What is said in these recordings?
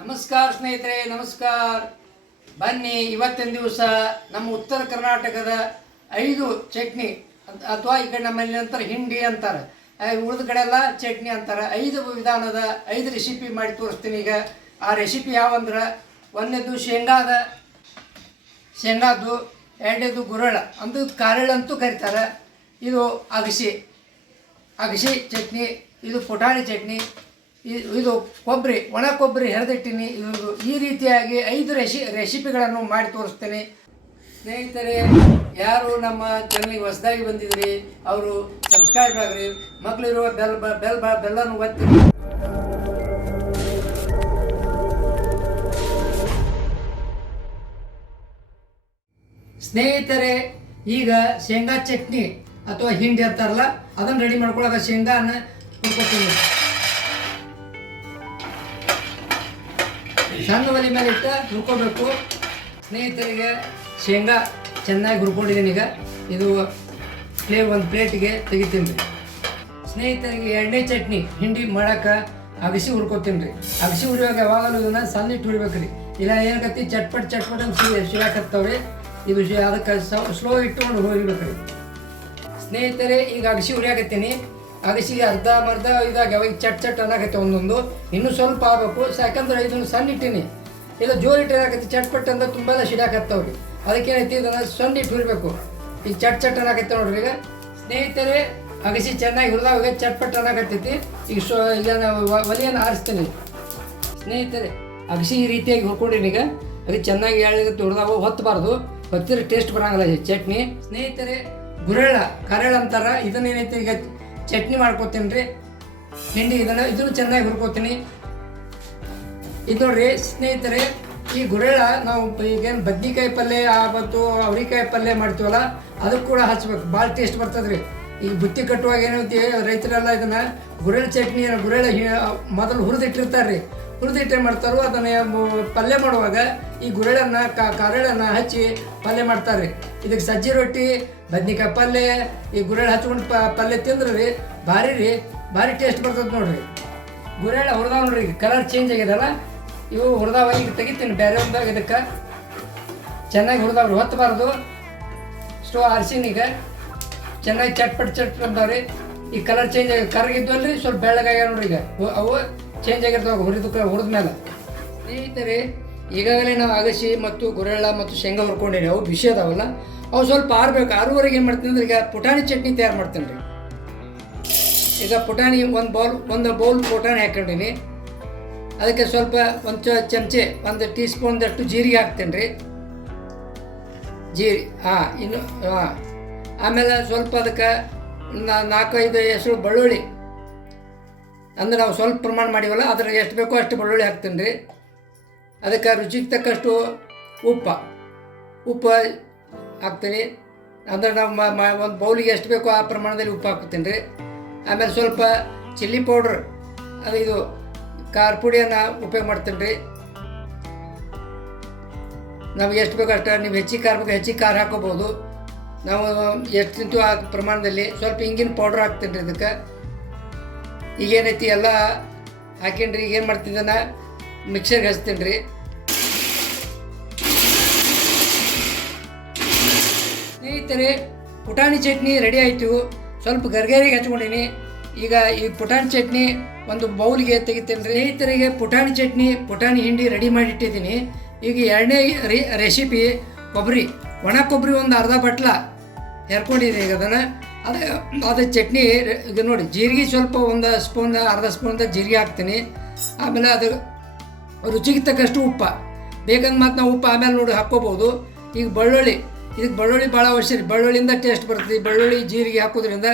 ನಮಸ್ಕಾರ ಸ್ನೇಹಿತರೆ, ನಮಸ್ಕಾರ. ಬನ್ನಿ, ಇವತ್ತಿನ ದಿವಸ ನಮ್ಮ ಉತ್ತರ ಕರ್ನಾಟಕದ 5 ಚಟ್ನಿ ಅಥವಾ ಈ ಕಡೆ ನಮ್ಮಲ್ಲಿ ಅಂತಾರೆ ಹಿಂಡಿ ಅಂತಾರೆ, ಉಳಿದ ಕಡೆ ಎಲ್ಲ ಚಟ್ನಿ ಅಂತಾರೆ. 5 ವಿಧಾನದ 5 ರೆಸಿಪಿ ಮಾಡಿ ತೋರಿಸ್ತೀನಿ. ಈಗ ಆ ರೆಸಿಪಿ ಯಾವಂದ್ರೆ, ಒಂದನೇದು ಶೇಂಗಾದ್ದು, ಎರಡನೇದು ಗುರಳ ಅಂದು ಕಾರಳ ಅಂತೂ ಕರೀತಾರೆ. ಇದು ಅಗಸಿ ಚಟ್ನಿ, ಇದು ಪುಟಾಣಿ ಚಟ್ನಿ, ಇದು ಕೊಬ್ಬರಿ, ಒಣ ಕೊಬ್ಬರಿ ಹೆರೆದಿಟ್ಟಿನಿ. ಇದು ಈ ರೀತಿಯಾಗಿ 5 ರೆಸಿಪಿಗಳನ್ನು ಮಾಡಿ ತೋರಿಸ್ತೇನೆ. ಸ್ನೇಹಿತರೆ, ಯಾರು ನಮ್ಮ ಚಾನಲ್ಗೆ ಹೊಸದಾಗಿ ಬಂದಿದ್ರಿ ಅವರು ಸಬ್ಸ್ಕ್ರೈಬ್ ಆಗ್ರಿ, ಮಕ್ಕಳಿರುವ ಬೆಲ್ಲನ್ನು ಒತ್ತಿ. ಸ್ನೇಹಿತರೆ, ಈಗ ಶೇಂಗಾ ಚಟ್ನಿ ಅಥವಾ ಹಿಂಡಿ ಅಂತಾರಲ್ಲ, ಅದನ್ನು ರೆಡಿ ಮಾಡ್ಕೊಳ್ಳೋಕೆ ಶೇಂಗಾನ ಹುರ್ಕೊತೀನಿ. ಸಣ್ಣ ಒಲೆ ಮೇಲೆ ಇಟ್ಟು ಹುರ್ಕೋಬೇಕು. ಸ್ನೇಹಿತರಿಗೆ ಶೇಂಗಾ ಚೆನ್ನಾಗಿ ಹುರ್ಕೊಂಡಿದ್ದೀನಿ. ಈಗ ಇದು ಒಂದು ಪ್ಲೇಟಿಗೆ ತೆಗಿತೀನಿ ರೀ. ಸ್ನೇಹಿತರಿಗೆ ಎಣ್ಣೆ ಚಟ್ನಿ ಹಿಂಡಿ ಮಾಡೋಕೆ ಅಗಸಿ ಹುರ್ಕೋತೀನಿ ರೀ. ಅಗಸಿ ಹುರಿಯುವಾಗ ಯಾವಾಗಲೂ ಇದನ್ನು ಸಣ್ಣ ಇಟ್ಟು ಹುರಿಬೇಕು ರೀ, ಇಲ್ಲ ಏನಾಗತ್ತಿ ಚಟ್ಪಟ್ ಅಂತ ಸಿಗಾಕತ್ತವ್ರಿ. ಇದು ಅದಕ್ಕೆ ಸ್ಲೋ ಇಟ್ಟುಕೊಂಡು ಹುರಿಬೇಕು ರೀ. ಸ್ನೇಹಿತರೆ, ಈಗ ಅಗಸಿ ಹುರಿಯಾಕತ್ತೀನಿ. ಅಗಸಿಗೆ ಅರ್ಧ ಇದಾಗ ಯಾವಾಗ ಚಟ್ ಅನ್ನಕತ್ತೆ ಒಂದೊಂದು, ಇನ್ನೂ ಸ್ವಲ್ಪ ಆಗಬೇಕು. ಯಾಕಂದ್ರೆ ಇದನ್ನು ಸಣ್ಣ ಇಟ್ಟೀನಿ, ಇಲ್ಲ ಜೋರು ಇಟ್ಟು ಏನಾಗತ್ತೆ ಚಟ್ಪಟ್ ಅಂದ್ರೆ ತುಂಬ ಸಿಡಾಕತ್ತವ್ರಿ. ಅದಕ್ಕೇನೈತಿ ಇದನ್ನು ಸಣ್ಣ ಇಟ್ಟು ಹುರಿಬೇಕು. ಈಗ ಚಟ್ ಅನ್ನಕತ್ತೆ ನೋಡ್ರಿ. ಈಗ ಸ್ನೇಹಿತರೆ, ಅಗಸಿ ಚೆನ್ನಾಗಿ ಹುರಿದಾಗ ಚಟ್ಪಟ್ ಅನ್ನಕತ್ತೈತಿ. ಈಗ ನಾವು ಒಲೆಯನ್ನು ಆರಿಸ್ತೀನಿ. ಸ್ನೇಹಿತರೆ, ಅಗಸಿ ಈ ರೀತಿಯಾಗಿ ಹುರ್ಕೊಂಡಿನಿ. ಈಗ ಅದು ಚೆನ್ನಾಗಿ ಎಳ್ಳಗತ್ತೆ ಹುರಿದಾಗ ಹೊತ್ತಬಾರ್ದು, ಹೊತ್ತಿದ್ರೆ ಟೇಸ್ಟ್ ಬರೋಂಗಿಲ್ಲ ಚಟ್ನಿ. ಸ್ನೇಹಿತರೆ, ಕಾರಳ ಅಂತಾರ, ಇದನ್ನೇನೈತಿ ಈಗ ಚಟ್ನಿ ಮಾಡ್ಕೋತೀನಿ ರೀ. ಹಿಂಡಿ ಇದನ್ನು ಚೆನ್ನಾಗಿ ಹುರ್ಕೋತೀನಿ. ಇದು ನೋಡ್ರಿ ಸ್ನೇಹಿತರೆ, ಈ ಗುರೆಳ ನಾವು ಈಗೇನು ಬದ್ನಿಕಾಯಿ ಪಲ್ಯ ಮತ್ತು ಅವ್ರಿಕಾಯಿ ಪಲ್ಯ ಮಾಡ್ತೀವಲ್ಲ, ಅದಕ್ಕೆ ಕೂಡ ಹಚ್ಬೇಕು, ಭಾಳ ಟೇಸ್ಟ್ ಬರ್ತದೆ ರೀ. ಈಗ ಬುತ್ತಿ ಕಟ್ಟುವಾಗ ಏನೈತಿ ರೈತರೆಲ್ಲ ಇದನ್ನು ಗುರೆಳ ಚಟ್ನಿ ಗುರೆಳ ಮೊದಲು ಹುರಿದಿಟ್ಟಿರ್ತಾರೆ ರೀ. ಹುರಿದಿಟ್ಟೆ ಮಾಡ್ತಾರೋ ಅದನ್ನು ಪಲ್ಯ ಮಾಡುವಾಗ ಈ ಗುರೆಳನ್ನು ಕಾರಳನ್ನು ಹಚ್ಚಿ ಪಲ್ಯ ಮಾಡ್ತಾರೆ. ಇದಕ್ಕೆ ಸಜ್ಜಿ ರೊಟ್ಟಿ, ಬದ್ನಿಕಾಯಿ ಪಲ್ಯ, ಈ ಗುರೆಳ ಹಚ್ಕೊಂಡು ಪಲ್ಯ ತಿಂದ್ರೆ ರೀ ಭಾರಿ ಟೇಸ್ಟ್ ಬರ್ತದೆ ನೋಡ್ರಿ. ಗುರೆಳ ಹುರಿದಾವ ನೋಡ್ರಿ, ಈಗ ಕಲರ್ ಚೇಂಜ್ ಆಗ್ಯದಲ್ಲ, ಇವು ಹುರಿದಾವ. ಈಗ ತೆಗಿತೀನಿ ಬೇರೆ ಒಂದಾಗ. ಇದಕ್ಕೆ ಚೆನ್ನಾಗಿ ಹುರಿದವ್ರಿ, ಹೊತ್ತಬಾರ್ದು. ಸ್ಟವ್ ಆರಿಸಿನ ಈಗ ಚೆನ್ನಾಗಿ ಚಟ್ಪಟ್ ಅಂತಾವ್ರಿ. ಈ ಕಲರ್ ಚೇಂಜ್ ಆಗಿ ಕರಗಿದ್ವಲ್ರಿ, ಸ್ವಲ್ಪ ಬೆಳ್ಳಗಾಗ್ಯಾವ ನೋಡ್ರಿ. ಈಗ ಅವು ಚೇಂಜ್ ಆಗಿರ್ತಾವೆ ಹುರಿದ ಮೇಲೆ. ಸ್ನೇಹಿತರೆ, ಈಗಾಗಲೇ ನಾವು ಅಗಸಿ ಮತ್ತು ಗುರೆಳ ಮತ್ತು ಶೇಂಗಾ ಹುರ್ಕೊಂಡಿರಿ, ಅವು ಬಿಸಿ ಅದಾವಲ್ಲ, ಅವು ಸ್ವಲ್ಪ ಆರಬೇಕು. ಆರೂವರೆಗೆ ಏನು ಮಾಡ್ತೀನಿ ಅಂದ್ರೆ ಈಗ ಪುಟಾಣಿ ಚಟ್ನಿ ತಯಾರು ಮಾಡ್ತೀನಿ ರೀ. ಈಗ ಪುಟಾಣಿ ಒಂದು ಬೌಲ್ ಪುಟಾಣಿ ಹಾಕ್ಕೊಂಡಿನಿ. ಅದಕ್ಕೆ ಸ್ವಲ್ಪ ಒಂದು ಚಮಚೆ 1 ಟೀ ಸ್ಪೂನ್ದಷ್ಟು ಜೀರಿಗೆ ಹಾಕ್ತೀನಿ ರೀ. ಆಮೇಲೆ ಸ್ವಲ್ಪ ಅದಕ್ಕೆ 4-5 ಹೆಸರು ಬೆಳ್ಳುಳ್ಳಿ, ಅಂದ್ರೆ ನಾವು ಸ್ವಲ್ಪ ಪ್ರಮಾಣ ಮಾಡಿವಲ್ಲ, ಅದ್ರ ಎಷ್ಟು ಬೇಕೋ ಅಷ್ಟು ಬೆಳ್ಳುಳ್ಳಿ ಹಾಕ್ತೀನಿ ರೀ. ಅದಕ್ಕೆ ರುಚಿಗೆ ತಕ್ಕಷ್ಟು ಉಪ್ಪು ಹಾಕ್ತೀನಿ. ಅಂದ್ರೆ ನಾವು ಒಂದು ಬೌಲಿಗೆ ಎಷ್ಟು ಬೇಕೋ ಆ ಪ್ರಮಾಣದಲ್ಲಿ ಉಪ್ಪು ಹಾಕ್ತೀನಿ ರೀ. ಆಮೇಲೆ ಸ್ವಲ್ಪ ಚಿಲ್ಲಿ ಪೌಡ್ರ್, ಇದು ಖಾರ ಪುಡಿಯನ್ನು ಉಪಯೋಗ ಮಾಡ್ತೀನಿ ರೀ. ನಮ್ಗೆ ಎಷ್ಟು ಬೇಕೋ ಅಷ್ಟು, ನೀವು ಹೆಚ್ಚಿಗೆ ಖಾರ ಬೇಕು ಹೆಚ್ಚಿಗೆ ಖಾರ ಹಾಕೋಬೋದು. ನಾವು ಎಷ್ಟು ತಿಂತೀವಿ ಆ ಪ್ರಮಾಣದಲ್ಲಿ. ಸ್ವಲ್ಪ ಹಿಂಗಿನ ಪೌಡ್ರ್ ಹಾಕ್ತೀನಿ ರೀ ಇದಕ್ಕೆ. ಈಗೇನೈತಿ ಎಲ್ಲ ಹಾಕೀನಿ ರೀ. ಈಗ ಏನು ಮಾಡ್ತೀನಿ, ಇದನ್ನು ಮಿಕ್ಸರ್ಗೆ ಹಚ್ತೀನಿ ರೀ. ಸ್ನೇಹಿತರೆ, ಪುಟಾಣಿ ಚಟ್ನಿ ರೆಡಿ ಆಯಿತು. ಸ್ವಲ್ಪ ಗರ್ಗರಿಗೆ ಹಚ್ಕೊಂಡೀನಿ. ಈಗ ಈ ಪುಟಾಣಿ ಚಟ್ನಿ ಒಂದು ಬೌಲಿಗೆ ತೆಗಿತೀನಿ ರೀ. ಸ್ನೇಹಿತರಿಗೆ ಪುಟಾಣಿ ಹಿಂಡಿ ರೆಡಿ ಮಾಡಿಟ್ಟಿದ್ದೀನಿ. ಈಗ ಎರಡನೇ ರೆಸಿಪಿ ಒಣ ಕೊಬ್ಬರಿ ಒಂದು ಅರ್ಧ ಬಟ್ಲ ಹೆರ್ಕೊಂಡಿದ್ದೀನಿ. ಈಗ ಅದು ಚಟ್ನಿ. ಈಗ ನೋಡಿ, ಜೀರಿಗೆ ಸ್ವಲ್ಪ ಅರ್ಧ ಸ್ಪೂನ್ ಜೀರಿಗೆ ಹಾಕ್ತೀನಿ. ಆಮೇಲೆ ಅದು ರುಚಿಗೆ ತಕ್ಕಷ್ಟು ಉಪ್ಪು ಬೇಕಂದ್ರೆ ಮತ್ತು ನಾವು ಉಪ್ಪು ಆಮೇಲೆ ನೋಡಿ ಹಾಕ್ಕೋಬೋದು. ಈಗ ಇದಕ್ಕೆ ಬೆಳ್ಳುಳ್ಳಿ ಭಾಳ ಅವಶ್ಯ ರೀ. ಬೆಳ್ಳುಳ್ಳಿಯಿಂದ ಟೇಸ್ಟ್ ಬರ್ತದೆ. ಬೆಳ್ಳುಳ್ಳಿ ಜೀರಿಗೆ ಹಾಕೋದ್ರಿಂದ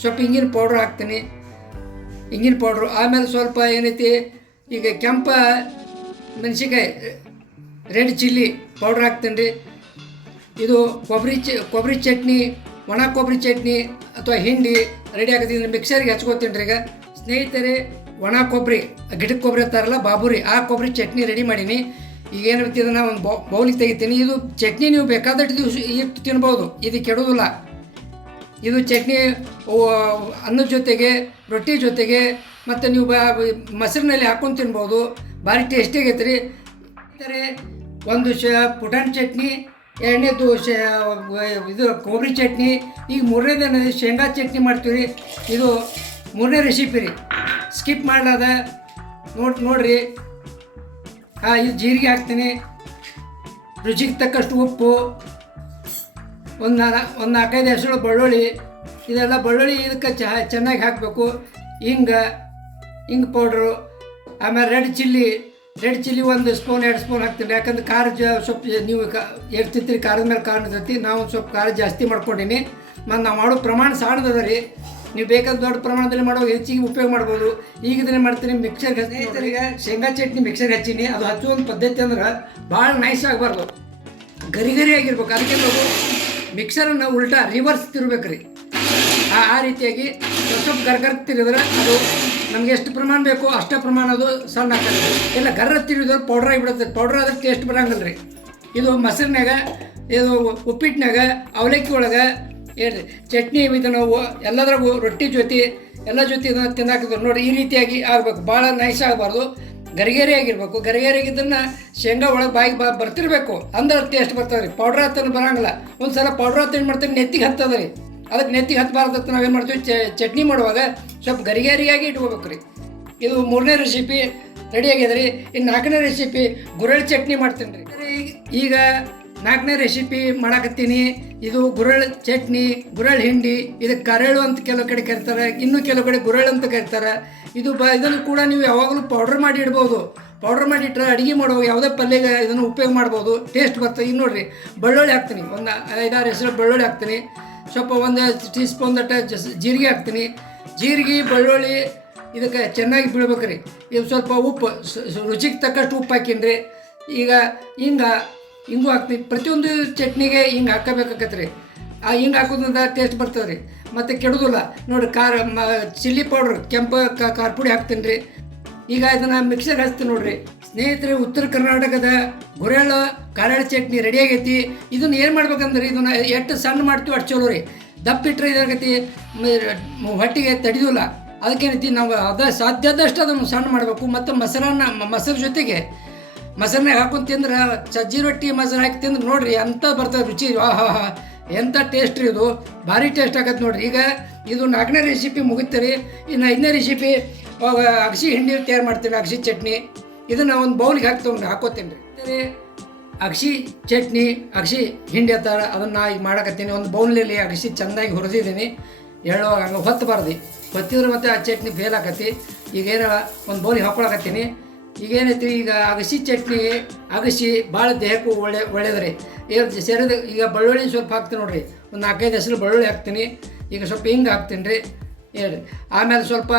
ಸ್ವಲ್ಪ ಹಿಂಗಿನ ಪೌಡ್ರ್ ಹಾಕ್ತೀನಿ, ಹಿಂಗಿನ ಪೌಡ್ರು. ಆಮೇಲೆ ಸ್ವಲ್ಪ ಏನೈತಿ, ಈಗ ಕೆಂಪು ಮೆಣಸಿನ್ಕಾಯಿ ರೆಡ್ ಚಿಲ್ಲಿ ಪೌಡ್ರ್ ಹಾಕ್ತೀನಿ ರೀ. ಇದು ಕೊಬ್ಬರಿ ಚಟ್ನಿ, ಒಣ ಕೊಬ್ಬರಿ ಚಟ್ನಿ ಅಥವಾ ಹಿಂಡಿ ರೆಡಿ ಆಗೋದ್ರಿಂದ ಮಿಕ್ಸರ್ಗೆ ಹಚ್ಕೋತೀನಿ ರೀ. ಈಗ ಸ್ನೇಹಿತರೆ, ಒಣ ಕೊಬ್ಬರಿ, ಗಿಡಕ್ಕೆ ಕೊಬ್ಬರಿ ಅಂತಾರಲ್ಲ ಬಾಬುರಿ, ಆ ಕೊಬ್ಬರಿ ಚಟ್ನಿ ರೆಡಿ ಮಾಡೀನಿ. ಈಗ ಏನು ಇದನ್ನು ಒಂದು ಬೌಲಿಗೆ ತೆಗಿತೀನಿ. ಇದು ಚಟ್ನಿ ನೀವು ಬೇಕಾದಷ್ಟು ದಿವಸ ಇಟ್ಟು ತಿನ್ಬೋದು, ಇದು ಕೆಡೋದಿಲ್ಲ. ಇದು ಚಟ್ನಿ ಅನ್ನದ ಜೊತೆಗೆ, ರೊಟ್ಟಿ ಜೊತೆಗೆ ಮತ್ತು ನೀವು ಮೊಸರಿನಲ್ಲಿ ಹಾಕ್ಕೊಂಡು ತಿನ್ಬೋದು. ಭಾರಿ ಟೇಸ್ಟಿ ಆಗೈತೆ ರೀ. ಒಂದು ಪುಟಾಣಿ ಚಟ್ನಿ, ಎರಡನೇದು ಇದು ಕೊಬ್ಬರಿ ಚಟ್ನಿ, ಈಗ ಮೂರನೇದು ಶೇಂಗಾ ಚಟ್ನಿ ಮಾಡ್ತೀವಿ ರೀ. ಇದು ಮೂರನೇ ರೆಸಿಪಿ ರೀ, ಸ್ಕಿಪ್ ಮಾಡಲಾದ ನೋಡ್ರಿ. ಇದು ಜೀರಿಗೆ ಹಾಕ್ತೀನಿ, ರುಚಿಗೆ ತಕ್ಕಷ್ಟು ಉಪ್ಪು, ಒಂದು 4-5 ಹೆಸರು ಬೆಳ್ಳುಳ್ಳಿ, ಇದೆಲ್ಲ ಬೆಳ್ಳುಳ್ಳಿ ಇದಕ್ಕೆ ಚೆನ್ನಾಗಿ ಹಾಕಬೇಕು. ಹಿಂಗೆ ಪೌಡ್ರು, ಆಮೇಲೆ ರೆಡ್ ಚಿಲ್ಲಿ 1 ಸ್ಪೂನ್ 2 ಸ್ಪೂನ್ ಹಾಕ್ತೀನಿ. ಯಾಕಂದ್ರೆ ಖಾರ ಸ್ವಲ್ಪ ನೀವು ಇರ್ತಿರ್ತೀರಿ, ಖಾರದ ಮೇಲೆ ಖಾರ ಇರ್ತೈತಿ. ನಾವು ಸ್ವಲ್ಪ ಖಾರ ಜಾಸ್ತಿ ಮಾಡ್ಕೊಂಡೀನಿ. ಮತ್ತು ನಾವು ಮಾಡೋ ಪ್ರಮಾಣ ಸಣ್ಣದ ರೀ. ನೀವು ಬೇಕಾದ ದೊಡ್ಡ ಪ್ರಮಾಣದಲ್ಲಿ ಮಾಡುವಾಗ ಹೆಚ್ಚಿಗೆ ಉಪಯೋಗ ಮಾಡ್ಬೋದು. ಈಗ ಇದನ್ನೇ ಮಾಡ್ತೀನಿ, ಮಿಕ್ಸರ್ಗೆ ಹಚ್ತೀನಿ. ಈಗ ಶೇಂಗಾ ಚಟ್ನಿ ಮಿಕ್ಸರ್ಗೆ ಹಚ್ಚೀನಿ. ಅದು ಹಚ್ಚುವ ಒಂದು ಪದ್ಧತಿ ಅಂದ್ರೆ ಭಾಳ ನೈಸ್ ಆಗಬಾರ್ದು, ಗರಿ ಆಗಿರ್ಬೇಕು. ಅದಕ್ಕೆ ನಾವು ಮಿಕ್ಸರನ್ನು ಉಲ್ಟಾ ರಿವರ್ಸ್ ತಿರ್ಬೇಕು ರೀ. ಆ ರೀತಿಯಾಗಿ ಸ್ವಲ್ಪ ಗರ್ಗರ್ ತಿರುಗಿದ್ರೆ ಅದು ನಮ್ಗೆ ಎಷ್ಟು ಪ್ರಮಾಣ ಬೇಕೋ ಅಷ್ಟೇ ಪ್ರಮಾಣ ಅದು ಸಣ್ಣ ಆಗ್ತದೆ. ಇಲ್ಲ ಗರ್ರ ತಿರುಗಿದ್ರೆ ಪೌಡ್ರ್ ಆಗಿಬಿಡುತ್ತೆ. ಪೌಡ್ರ್ ಆದ್ರೆ ಟೇಸ್ಟ್ ಬರೋಂಗಿಲ್ಲ ರೀ. ಇದು ಮೊಸರಿನಾಗ, ಇದು ಉಪ್ಪಿಟ್ಟಿನಾಗ, ಅವಲಕ್ಕಿ ಒಳಗೆ ಹೇಳ್ರಿ ಚಟ್ನಿ, ಇದು ನಾವು ಎಲ್ಲದ್ರಾಗೂ ರೊಟ್ಟಿ ಜೊತೆ ಎಲ್ಲ ಜೊತೆ ಇದನ್ನು ತಿನ್ನಾಕಿದ್ರು ನೋಡಿ. ಈ ರೀತಿಯಾಗಿ ಆಗಬೇಕು, ಭಾಳ ನೈಸ್ ಆಗಬಾರ್ದು, ಗರಿಗೇರಿ ಆಗಿರ್ಬೇಕು. ಗರಿಗೇರಿಗಿದ್ದನ್ನು ಶೇಂಗಾ ಒಳಗೆ ಬಾಯಿಗೆ ಬರ್ತಿರ್ಬೇಕು, ಅಂದ್ರೆ ಟೇಸ್ಟ್ ಬರ್ತದೆ ರೀ. ಪೌಡ್ರ್ ಹತ್ತನ್ನು ಬರೋಂಗಿಲ್ಲ. ಒಂದು ಸಲ ಪೌಡ್ರ್ ಹತ್ತು ಏನು ಮಾಡ್ತೀವಿ, ನೆತ್ತಿಗೆ ಹತ್ತದ ರೀ. ಅದಕ್ಕೆ ನೆತ್ತಿಗೆ ಹತ್ತಬಾರ್ದತ್ತ ನಾವೇನು ಮಾಡ್ತೀವಿ, ಚಟ್ನಿ ಮಾಡುವಾಗ ಸ್ವಲ್ಪ ಗರಿಗೇರಿಯಾಗಿ ಇಟ್ಕೋಬೇಕು ರೀ. ಇದು 3ನೇ ರೆಸಿಪಿ ರೆಡಿ ಆಗಿದೆ ರೀ. ಇನ್ನು 4ನೇ ರೆಸಿಪಿ ಗುರಳ್ ಚಟ್ನಿ ಮಾಡ್ತೀನಿ ರೀ. ಈಗ 4ನೇ ರೆಸಿಪಿ ಮಾಡಾಕತ್ತೀನಿ. ಇದು ಗುರಳ್ ಚಟ್ನಿ, ಗುರಳ್ ಹಿಂಡಿ. ಇದಕ್ಕೆ ಕರೇಳು ಅಂತ ಕೆಲವು ಕಡೆ ಕರೀತಾರೆ, ಇನ್ನೂ ಕೆಲವು ಕಡೆ ಗುರಳ್ ಅಂತ ಕರೀತಾರೆ. ಇದನ್ನು ಕೂಡ ನೀವು ಯಾವಾಗಲೂ ಪೌಡ್ರ್ ಮಾಡಿ ಇಡ್ಬೋದು. ಪೌಡ್ರ್ ಮಾಡಿ ಇಟ್ಟರೆ ಅಡುಗೆ ಮಾಡುವಾಗ ಯಾವುದೇ ಪಲ್ಯಗೆ ಇದನ್ನು ಉಪಯೋಗ ಮಾಡ್ಬೋದು, ಟೇಸ್ಟ್ ಬರ್ತದೆ. ಇನ್ನು ನೋಡಿರಿ, ಬೆಳ್ಳುಳ್ಳಿ ಹಾಕ್ತೀನಿ, ಒಂದು 5-6 ಹೆಸರು ಬೆಳ್ಳುಳ್ಳಿ ಹಾಕ್ತೀನಿ. ಸ್ವಲ್ಪ 1 ಟೀ ಸ್ಪೂನ್ ಜೀರಿಗೆ ಹಾಕ್ತೀನಿ. ಜೀರಿಗೆ ಬೆಳ್ಳುಳ್ಳಿ ಇದಕ್ಕೆ ಚೆನ್ನಾಗಿ ಬೀಳ್ಬೇಕು ರೀ. ಇದು ಸ್ವಲ್ಪ ಉಪ್ಪು, ರುಚಿಗೆ ತಕ್ಕಷ್ಟು ಉಪ್ಪು ಹಾಕೀನಿ ರೀ. ಈಗ ಹಿಂಗೂ ಹಾಕ್ತೀನಿ. ಪ್ರತಿಯೊಂದು ಚಟ್ನಿಗೆ ಹಿಂಗೆ ಹಾಕಬೇಕಾಗತ್ತೆ ರೀ. ಹಿಂಗೆ ಹಾಕೋದ್ರಿಂದ ಟೇಸ್ಟ್ ಬರ್ತದೆ ರೀ, ಮತ್ತು ಕೆಡೋದಿಲ್ಲ. ನೋಡಿ, ಚಿಲ್ಲಿ ಪೌಡ್ರ್, ಕೆಂಪು ಖಾರ ಪುಡಿ ಹಾಕ್ತೀನಿ ರೀ. ಈಗ ಇದನ್ನು ಮಿಕ್ಸರ್ಗೆ ಹಚ್ತೀನಿ ನೋಡಿರಿ ಸ್ನೇಹಿತರೆ. ಉತ್ತರ ಕರ್ನಾಟಕದ ಗುರೆಳ್ಳು ಕಾರೆಳ್ಳು ಚಟ್ನಿ ರೆಡಿ ಆಗೈತಿ. ಇದನ್ನು ಏನು ಮಾಡ್ಬೇಕಂದ್ರೆ, ಇದನ್ನು ಎಷ್ಟು ಸಣ್ಣ ಮಾಡ್ತೀವಿ ಅಷ್ಟು ಚಲೋ ರೀ. ದಪ್ಪ ಇಟ್ಟರೆ ಇದಾಗೈತಿ, ಹೊಟ್ಟಿಗೆ ತಡಿಯೋಲ್ಲ. ಅದಕ್ಕೇನೈತಿ, ನಾವು ಸಾಧ್ಯದಷ್ಟು ಅದನ್ನು ಸಣ್ಣ ಮಾಡಬೇಕು. ಮತ್ತು ಮೊಸರು ಜೊತೆಗೆ ಮೊಸರನ್ನೇ ಹಾಕೊಂಡು ತಿಂದ್ರೆ, ಸಜ್ಜಿ ರೊಟ್ಟಿ ಮೊಸರು ಹಾಕಿ ತಿಂದ್ರೆ ನೋಡಿರಿ ಎಂಥ ಬರ್ತದೆ ರುಚಿ. ಎಂಥ ಟೇಸ್ಟ್ ರೀ, ಇದು ಭಾರಿ ಟೇಸ್ಟ್ ಆಗತ್ತೆ ನೋಡಿರಿ. ಈಗ ಇದು 4ನೇ ರೆಸಿಪಿ ಮುಗಿತೀರಿ. ಇನ್ನು 5ನೇ ರೆಸಿಪಿ ಅಗಸಿ ಹಿಂಡಿ ತಯಾರು ಮಾಡ್ತೀನಿ, ಅಗಸಿ ಚಟ್ನಿ. ಇದನ್ನು ಒಂದು ಬೌಲಿಗೆ ಹಾಕೋತೀನಿ ರೀ. ಅಗಸಿ ಚಟ್ನಿ, ಅಗಸಿ ಹಿಂಡಿ ಅಂತಾರೆ, ಅದನ್ನು ಈಗ ಮಾಡಕತ್ತೀನಿ. ಒಂದು ಬೌಲಲ್ಲಿ ಅಗಸಿ ಚೆಂದಾಗಿ ಹುರಿದಿದ್ದೀನಿ. ಹಂಗೆ ಹೊತ್ತಬಾರ್ದು, ಹೊತ್ತಿದ್ರೆ ಮತ್ತೆ ಆ ಚಟ್ನಿ ಫೇಲ್ ಆಕತಿ. ಈಗೇನು ಒಂದು ಬೌಲಿಗೆ ಹಾಕೊಳಕತ್ತೀನಿ. ಈಗೇನೈತಿ, ಈಗ ಅಗಸಿ ಚಟ್ನಿ, ಅಗಸಿ ಭಾಳ ದೇಹಕ್ಕೂ ಒಳ್ಳೇದ್ರಿ. ಸೇರಿದ ಈಗ ಬೆಳ್ಳುಳ್ಳಿ ಸ್ವಲ್ಪ ಹಾಕ್ತೀನಿ ನೋಡಿರಿ, ಒಂದು 4-5 ಹೆಸರು ಬೆಳ್ಳುಳ್ಳಿ ಹಾಕ್ತೀನಿ. ಈಗ ಸ್ವಲ್ಪ ಹಿಂಗೆ ಹಾಕ್ತೀನಿ ರೀ, ಹೇಳ್ರಿ. ಆಮೇಲೆ ಸ್ವಲ್ಪ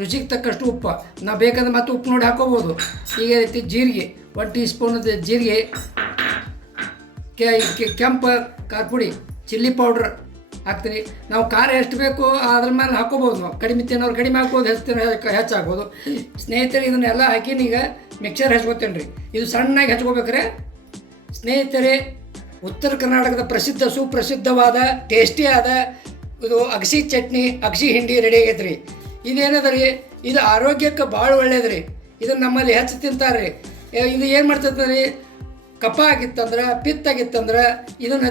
ರುಚಿಗೆ ತಕ್ಕಷ್ಟು ಉಪ್ಪು, ನಾವು ಬೇಕಂದ್ರೆ ಮತ್ತೆ ಉಪ್ಪು ನೋಡಿ ಹಾಕೋಬೋದು. ಈಗ ಐತಿ ಜೀರಿಗೆ, 1 ಟೀ ಸ್ಪೂನ್ ಜೀರಿಗೆ, ಕೆಂಪು ಖಾರ ಪುಡಿ, ಚಿಲ್ಲಿ ಪೌಡ್ರ್ ಹಾಕ್ತೀನಿ. ನಾವು ಖಾರ ಎಷ್ಟು ಬೇಕು ಅದ್ರ ಮೇಲೆ ಹಾಕೋಬೋದು. ನಾವು ಕಡಿಮೆ ತಿನ್ನೋರು ಕಡಿಮೆ ಹಾಕ್ಬೋದು, ಹೆಚ್ಚು ಹಾಕ್ಬೋದು. ಸ್ನೇಹಿತರೆ, ಇದನ್ನೆಲ್ಲ ಹಾಕಿನ ಈಗ ಮಿಕ್ಸರ್ ಹಚ್ಕೋತೀನಿ ರೀ. ಇದು ಸಣ್ಣಾಗಿ ಹಚ್ಕೋಬೇಕ್ರೆ ಸ್ನೇಹಿತರೆ. ಉತ್ತರ ಕರ್ನಾಟಕದ ಸುಪ್ರಸಿದ್ಧವಾದ ಟೇಸ್ಟಿಯಾದ ಇದು ಅಗಸಿ ಚಟ್ನಿ, ಅಗಸಿ ಹಿಂಡಿ ರೆಡಿ ಆಗೈತೆ ರೀ. ಇದೇನದ ರೀ, ಇದು ಆರೋಗ್ಯಕ್ಕೆ ಭಾಳ ಒಳ್ಳೇದು ರೀ. ಇದನ್ನು ನಮ್ಮಲ್ಲಿ ಹೆಚ್ಚು ತಿಂತಾರೆ ರೀ. ಇದು ಏನು ಮಾಡ್ತದೆ ರೀ, ಕಫ ಆಗಿತ್ತಂದ್ರೆ, ಪಿತ್ತಾಗಿತ್ತಂದ್ರೆ ಇದನ್ನು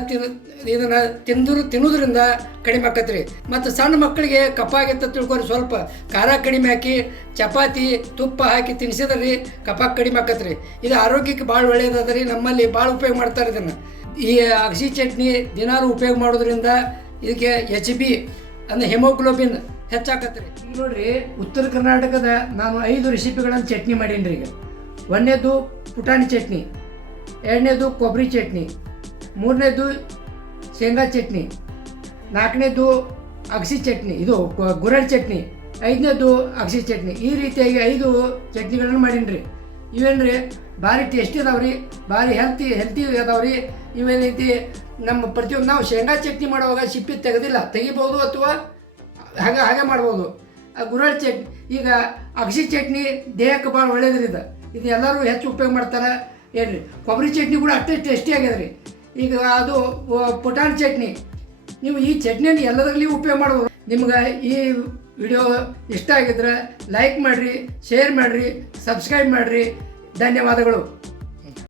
ತಿನ್ನೋದ್ರಿಂದ ಕಡಿಮೆ ಆಕತ್ತೆ ರೀ. ಮತ್ತು ಸಣ್ಣ ಮಕ್ಕಳಿಗೆ ಕಫ ಆಗಿತ್ತ ತಿಳ್ಕೊರಿ, ಸ್ವಲ್ಪ ಖಾರ ಕಡಿಮೆ ಹಾಕಿ ಚಪಾತಿ ತುಪ್ಪ ಹಾಕಿ ತಿನ್ನಿಸಿದ್ರೆ ರೀ ಕಫ ಕಡಿಮೆ ಆಕತ್ತೆ ರೀ. ಇದು ಆರೋಗ್ಯಕ್ಕೆ ಭಾಳ ಒಳ್ಳೆಯದ ರೀ. ನಮ್ಮಲ್ಲಿ ಭಾಳ ಉಪಯೋಗ ಮಾಡ್ತಾರೆ ಇದನ್ನು. ಈ ಅಗಸಿ ಚಟ್ನಿ ದಿನಾಲು ಉಪಯೋಗ ಮಾಡೋದ್ರಿಂದ ಇದಕ್ಕೆ HB ಅಂದರೆ ಹೆಮೋಗ್ಲೋಬಿನ್ ಹೆಚ್ಚಾಕತ್ತೆ ರೀ. ಈಗ ನೋಡಿರಿ, ಉತ್ತರ ಕರ್ನಾಟಕದ ನಾನು 5 ರೆಸಿಪಿಗಳನ್ನು ಚಟ್ನಿ ಮಾಡೀನಿ ರೀ. ಈಗ 1ನೇದು ಪುಟಾಣಿ ಚಟ್ನಿ, 2ನೇದು ಕೊಬ್ಬರಿ ಚಟ್ನಿ, 3ನೇದು ಶೇಂಗಾ ಚಟ್ನಿ, 4ನೇದು ಅಗಸಿ ಚಟ್ನಿ, ಇದು ಗುರೆಳ್ಳು ಚಟ್ನಿ, 5ನೇದು ಅಗಸಿ ಚಟ್ನಿ. ಈ ರೀತಿಯಾಗಿ 5 ಚಟ್ನಿಗಳನ್ನು ಮಾಡೀನಿ ರೀ. ಇವೇನು ರೀ ಭಾರಿ ಟೇಸ್ಟಿ ಅದಾವೆ ರೀ, ಭಾರಿ ಹೆಲ್ತಿ ಅದಾವೆ ರೀ. ಇವೇನೈತಿ, ನಮ್ಮ ಪ್ರತಿಯೊಂದು ನಾವು ಶೇಂಗಾ ಚಟ್ನಿ ಮಾಡುವಾಗ ಸಿಪ್ಪಿ ತೆಗಿಬೋದು ಅಥವಾ ಹಾಗೆ ಮಾಡ್ಬೋದು. ಗುರೆಳ್ಳು ಚಟ್ನಿ, ಈಗ ಅಗಸಿ ಚಟ್ನಿ ದೇಹಕ್ಕೆ ಭಾಳ ಒಳ್ಳೇದ್ರಿ. ಇದು ಎಲ್ಲರೂ ಹೆಚ್ಚು ಉಪಯೋಗ ಮಾಡ್ತಾರೆ. ಏನ್ರಿ, ಕೊಬ್ಬರಿ ಚಟ್ನಿ ಕೂಡ ಅಷ್ಟೇ ಟೇಸ್ಟಿ ಆಗ್ಯದ ರೀ. ಈಗ ಅದು ಪುಟಾಣಿ ಚಟ್ನಿ, ನೀವು ಈ ಚಟ್ನಿಯನ್ನು ಎಲ್ಲದರಲ್ಲಿ ಉಪಯೋಗ ಮಾಡ್ಬೋದು. ನಿಮ್ಗೆ ಈ ವಿಡಿಯೋ ಇಷ್ಟ ಆಗಿದ್ರೆ ಲೈಕ್ ಮಾಡಿರಿ, ಶೇರ್ ಮಾಡಿರಿ, ಸಬ್ಸ್ಕ್ರೈಬ್ ಮಾಡಿರಿ. ಧನ್ಯವಾದಗಳು.